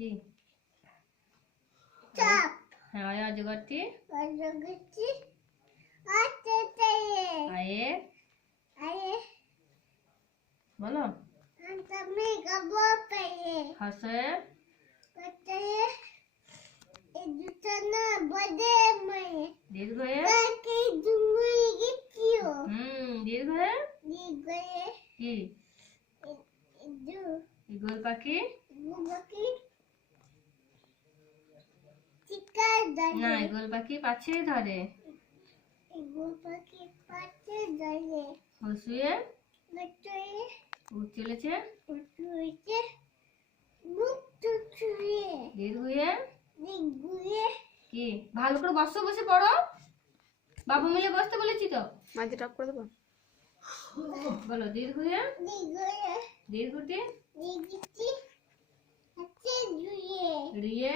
কি চাপ হ্যাঁ অয় অজগরটি অজগরটি আতে তাইয়ে আয়ে আরে বলো আমি গাবো পাইয়ে হসয়ে কতায়ে এই দুটো না বদে মায়ে দীর্ঘয়ে বাকি দুমুই গিয়েছিও হুম দীর্ঘয়ে দিগয়ে কি দু ইগল পাখি গুবাকি চিকার না ইগল পাখি পাছে ধরে। দাঁড়িয়ে হসুয়ে গতয়ে উঠ চলেছে। কি? ভালো করে বসো বসে পড়ো। বাবু মিলে বসতে বলেছি তো। মাঝে টপ করে দেবো। বলো দীর্ঘয়ে। দিগুয়ে দীর্ঘটি রিয়ে